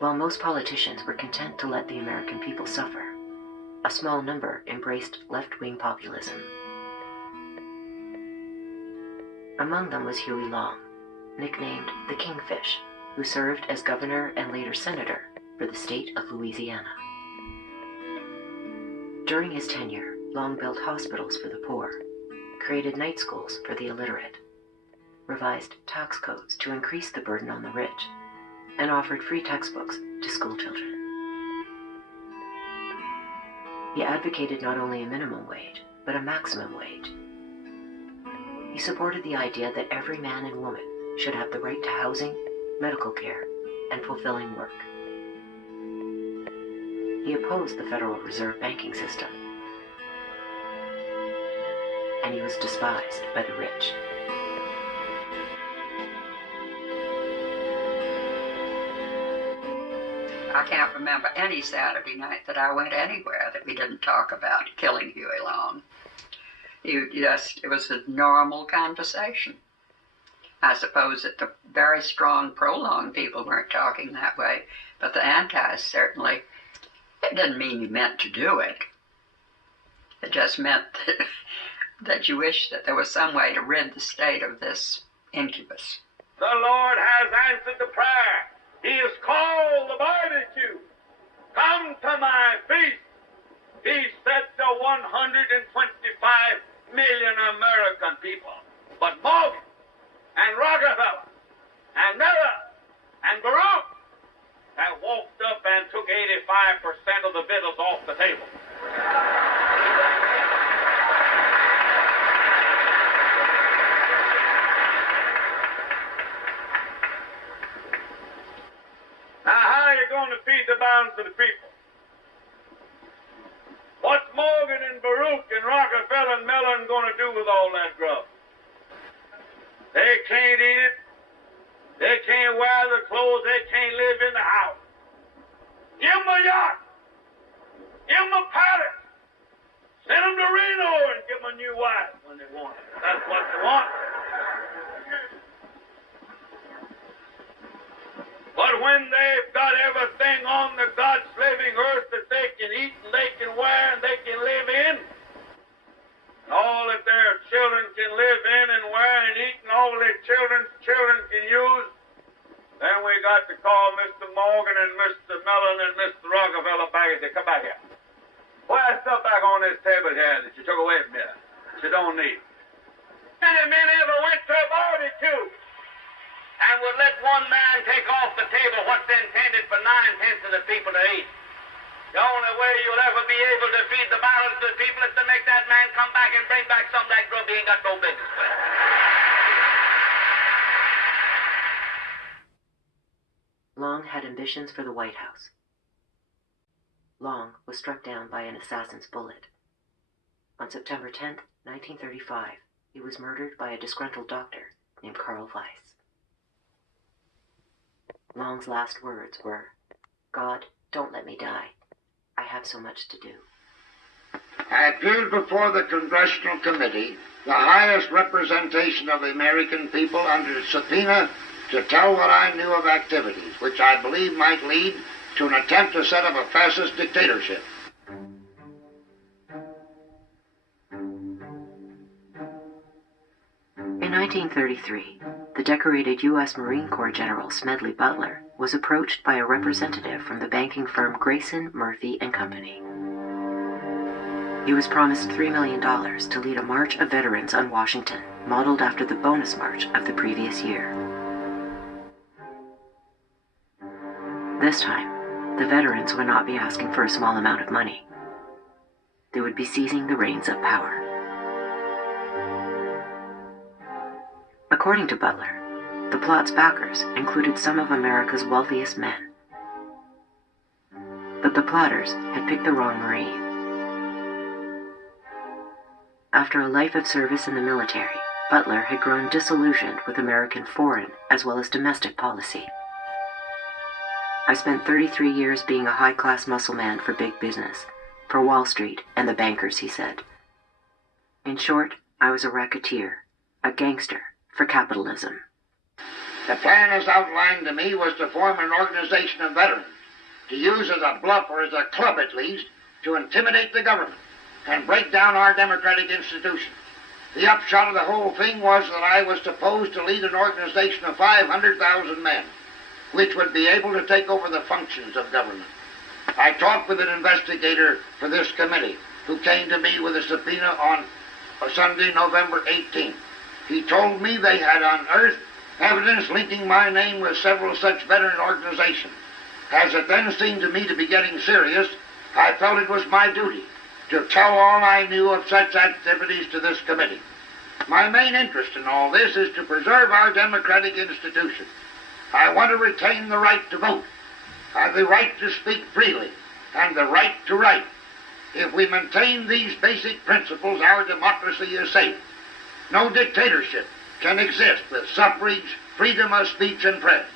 While most politicians were content to let the American people suffer, a small number embraced left-wing populism. Among them was Huey Long, nicknamed the Kingfish, who served as governor and later senator for the state of Louisiana. During his tenure, Long built hospitals for the poor, created night schools for the illiterate, revised tax codes to increase the burden on the rich, and offered free textbooks to schoolchildren. He advocated not only a minimum wage, but a maximum wage. He supported the idea that every man and woman should have the right to housing, medical care, and fulfilling work. He opposed the Federal Reserve banking system, and he was despised by the rich. I can't remember any Saturday night that I went anywhere that we didn't talk about killing Huey Long. It was a normal conversation. I suppose that the very strong pro-Long people weren't talking that way, but the antis certainly. It didn't mean you meant to do it. It just meant that you wished that there was some way to rid the state of this incubus. The Lord has answered the prayer. He has called the barbecue. Come to my feast. He said to 125 million American people. But Morgan and Rockefeller and Miller and Baruch have walked up and took 85% of the victuals off the table. Now, how are you going to feed the balance of the people? What's Morgan and Baruch and Rockefeller and Mellon going to do with all that grub? They can't eat it. They can't wear the clothes. They can't live in the house. Give them a yacht. Give them a palace. Send them to Reno and give them a new wife when they want it. That's what they want. But when they've got everything on the God's living earth that they can eat and they can wear and they can live in, all that their children can live in and wear and eat and all their children can use, then we got to call Mr. Morgan and Mr. Mellon and Mr. Rockefeller back and say, come back here. Put that stuff back on this table here that you took away from here that you don't need. Many men ever went to a barbecue and would let one man take off the table what's intended for 9/10 of the people to eat. The only way you'll ever be able to feed the balance of the people is to make that man come back and bring back some of that grub he ain't got no business with. Long had ambitions for the White House. Long was struck down by an assassin's bullet. On September 10, 1935, he was murdered by a disgruntled doctor named Carl Weiss. Long's last words were, "God, don't let me die. I have so much to do." I appeared before the Congressional Committee, the highest representation of the American people, under subpoena to tell what I knew of activities which I believe might lead to an attempt to set up a fascist dictatorship. In 1933, the decorated U.S. Marine Corps General Smedley Butler was approached by a representative from the banking firm Grayson, Murphy and Company. He was promised $3 million to lead a march of veterans on Washington, modeled after the bonus march of the previous year. This time, the veterans would not be asking for a small amount of money. They would be seizing the reins of power. According to Butler, the plot's backers included some of America's wealthiest men. But the plotters had picked the wrong Marine. After a life of service in the military, Butler had grown disillusioned with American foreign as well as domestic policy. "I spent 33 years being a high-class muscle man for big business, for Wall Street and the bankers," he said. "In short, I was a racketeer, a gangster for capitalism." The plan as outlined to me was to form an organization of veterans, to use as a bluff or as a club at least, to intimidate the government and break down our democratic institutions. The upshot of the whole thing was that I was supposed to lead an organization of 500,000 men, which would be able to take over the functions of government. I talked with an investigator for this committee who came to me with a subpoena on Sunday, November 18th. He told me they had unearthed evidence linking my name with several such veteran organizations. As it then seemed to me to be getting serious, I felt it was my duty to tell all I knew of such activities to this committee. My main interest in all this is to preserve our democratic institutions. I want to retain the right to vote, the right to speak freely, and the right to write. If we maintain these basic principles, our democracy is safe. No dictatorship can exist with suffrage, freedom of speech, and press.